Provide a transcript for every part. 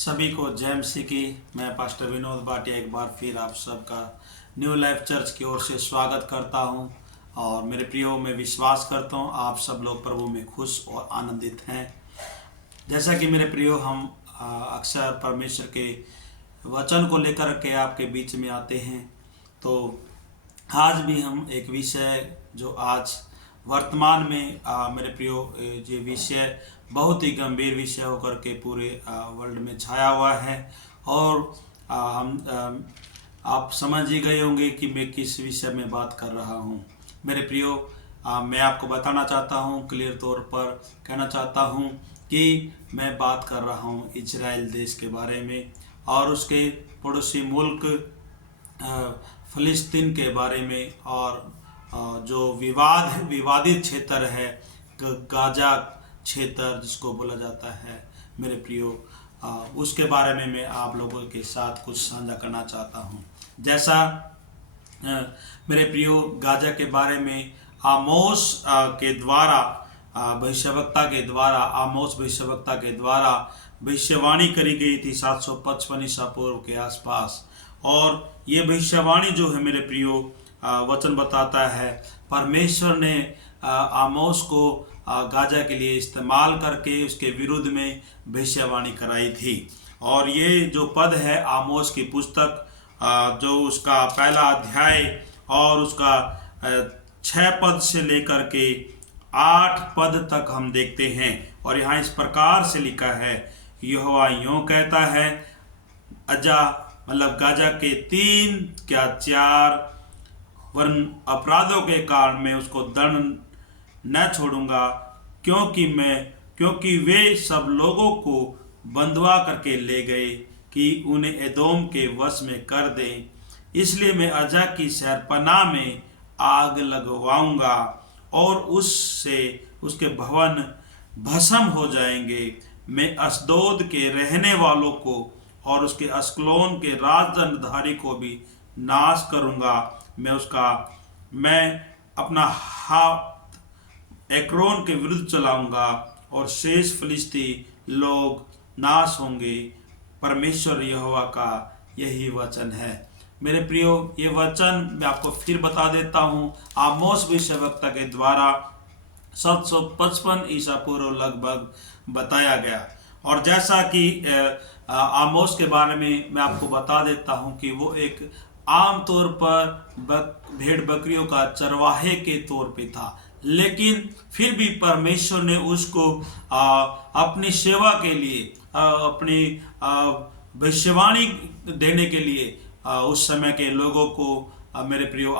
सभी को जय मसीह की। मैं पास्टर विनोद भाटिया एक बार फिर आप सबका न्यू लाइफ चर्च की ओर से स्वागत करता हूं। और मेरे प्रियो, मैं विश्वास करता हूं आप सब लोग प्रभु में खुश और आनंदित हैं। जैसा कि मेरे प्रियो, हम अक्सर परमेश्वर के वचन को लेकर के आपके बीच में आते हैं। तो आज भी हम एक विषय जो आज वर्तमान में मेरे प्रियो, ये विषय बहुत ही गंभीर विषय होकर के पूरे वर्ल्ड में छाया हुआ है। और आप समझ ही गए होंगे कि मैं किस विषय में बात कर रहा हूँ। मेरे प्रियो, मैं आपको बताना चाहता हूँ, क्लियर तौर पर कहना चाहता हूँ कि मैं बात कर रहा हूँ इजराइल देश के बारे में और उसके पड़ोसी मुल्क फ़लस्तीन के बारे में। और जो विवादित क्षेत्र है गाजा क्षेत्र जिसको बोला जाता है, मेरे प्रियो, उसके बारे में मैं आप लोगों के साथ कुछ साझा करना चाहता हूँ। जैसा मेरे प्रियो, गाजा के बारे में आमोस के द्वारा भविष्यवक्ता के द्वारा आमोस भविष्यवक्ता के द्वारा भविष्यवाणी करी गई थी 755 ईसा पूर्व के आसपास। और ये भविष्यवाणी जो है मेरे प्रियो, वचन बताता है परमेश्वर ने आमोस को गाजा के लिए इस्तेमाल करके उसके विरुद्ध में भविष्यवाणी कराई थी। और ये जो पद है आमोस की पुस्तक, जो उसका पहला अध्याय और उसका 6 पद से लेकर के 8 पद तक हम देखते हैं। और यहाँ इस प्रकार से लिखा है, यहोवा यूं कहता है, अजा मतलब गाजा के 3 क्या 4 वरन अपराधों के कारण मैं उसको दंड न छोड़ूंगा, क्योंकि वे सब लोगों को बंधुआ करके ले गए कि उन्हें एदोम के वश में कर दें। इसलिए मैं अजा की शहरपनाह में आग लगवाऊंगा और उससे उसके भवन भस्म हो जाएंगे। मैं अशदोद के रहने वालों को और उसके अस्कलोन के राजदंडधारी को भी नाश करूंगा। मैं अपना हाथ एक्रोन के विरुद्ध चलाऊंगा और शेष फिलिस्ती लोग नाश होंगे। परमेश्वर यहोवा का यही वचन है। मेरे प्रियो, ये वचन मैं आपको फिर बता देता हूँ, आमोस भविष्यवक्ता के द्वारा 755 ईसा पूर्व लगभग बताया गया। और जैसा कि आमोस के बारे में मैं आपको बता देता हूँ कि वो एक आम तौर पर भेड़ बकरियों का चरवाहे के तौर पे था, लेकिन फिर भी परमेश्वर ने उसको अपनी सेवा के लिए, अपनी भविष्यवाणी देने के लिए उस समय के लोगों को, मेरे प्रियो,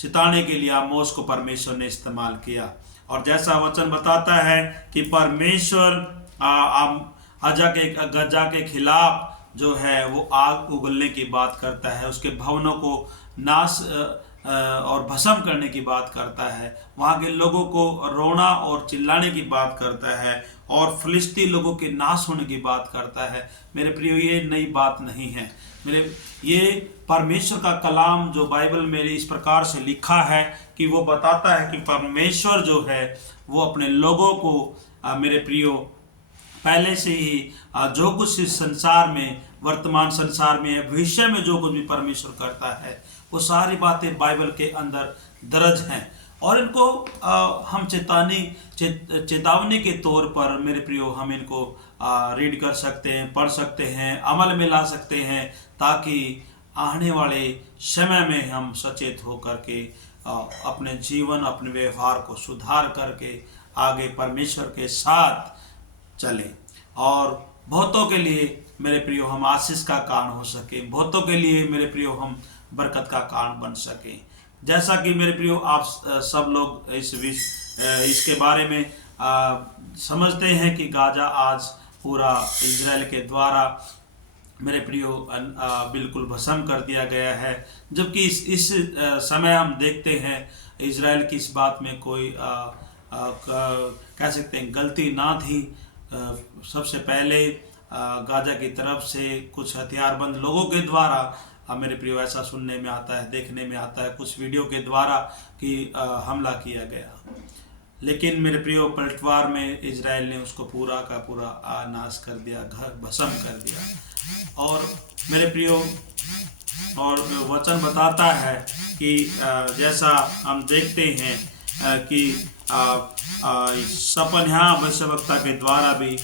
चिताने के लिए आमोस को परमेश्वर ने इस्तेमाल किया। और जैसा वचन बताता है कि परमेश्वर गजा के खिलाफ जो है वो आग उगलने की बात करता है, उसके भवनों को नाश और भस्म करने की बात करता है, वहाँ के लोगों को रोना और चिल्लाने की बात करता है और फिलिस्ती लोगों के नाश होने की बात करता है। मेरे प्रियो, ये नई बात नहीं है। ये परमेश्वर का कलाम जो बाइबल में इस प्रकार से लिखा है कि वो बताता है कि परमेश्वर जो है वो अपने लोगों को, मेरे प्रियो, पहले से ही जो कुछ इस संसार में, वर्तमान संसार में, भविष्य में जो कुछ भी परमेश्वर करता है, वो सारी बातें बाइबल के अंदर दर्ज हैं। और इनको हम चेतावनी के तौर पर, मेरे प्रियो, हम इनको रीड कर सकते हैं, पढ़ सकते हैं, अमल में ला सकते हैं, ताकि आने वाले समय में हम सचेत होकर के अपने जीवन, अपने व्यवहार को सुधार करके आगे परमेश्वर के साथ चले और बहुतों के लिए, मेरे प्रियो, हम आशीष का कारण हो सके, बहुतों के लिए, मेरे प्रियो, हम बरकत का कारण बन सके। जैसा कि मेरे प्रियो, आप सब लोग इसके बारे में समझते हैं कि गाजा आज पूरा इजराइल के द्वारा, मेरे प्रियो, बिल्कुल भस्म कर दिया गया है। जबकि इस समय हम देखते हैं इजराइल की इस बात में कोई कह सकते हैं गलती ना थी। सबसे पहले गाजा की तरफ से कुछ हथियारबंद लोगों के द्वारा, मेरे प्रियो, ऐसा सुनने में आता है, देखने में आता है कुछ वीडियो के द्वारा कि हमला किया गया। लेकिन मेरे प्रियो पलटवार में इजराइल ने उसको पूरा का पूरा नाश कर दिया, घर भस्म कर दिया। और मेरे प्रियो, और वचन बताता है कि जैसा हम देखते हैं कि सपन्याह भविष्यवक्ता के द्वारा भी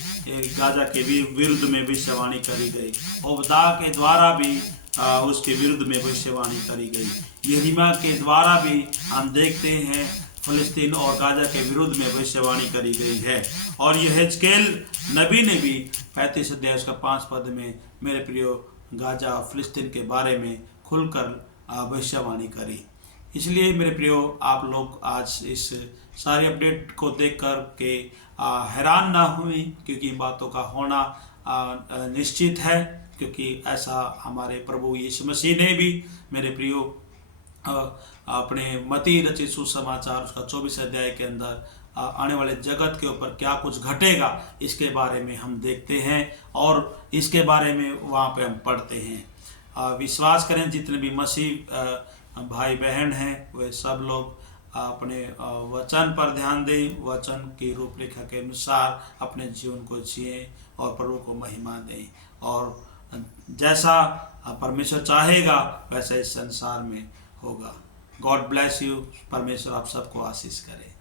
गाजा के विरुद्ध में भविष्यवाणी करी गई, ओबदा के द्वारा भी उसके विरुद्ध में भविष्यवाणी करी गई। यिर्मयाह के द्वारा भी हम देखते हैं फिलिस्तीन और गाजा के विरुद्ध में भविष्यवाणी करी गई है। और यहेजकेल नबी ने भी 35 अध्याय उसका 5 पद में मेरे प्रियो गाजा फिलिस्तीन के बारे में खुलकर भविष्यवाणी करी। इसलिए मेरे प्रियो, आप लोग आज इस सारी अपडेट को देख कर के हैरान ना हुए, क्योंकि इन बातों का होना निश्चित है, क्योंकि ऐसा हमारे प्रभु यीशु मसीह ने भी मेरे प्रियो अपने मती रचित सुसमाचार उसका 24 अध्याय के अंदर आने वाले जगत के ऊपर क्या कुछ घटेगा इसके बारे में हम देखते हैं और इसके बारे में वहाँ पे हम पढ़ते हैं। विश्वास करें, जितने भी मसीह भाई बहन हैं वे सब लोग अपने वचन पर ध्यान दें, वचन की रूपरेखा के अनुसार अपने जीवन को जिएं और प्रभु को महिमा दें, और जैसा परमेश्वर चाहेगा वैसा इस संसार में होगा। God bless you. परमेश्वर आप सबको आशीष करे।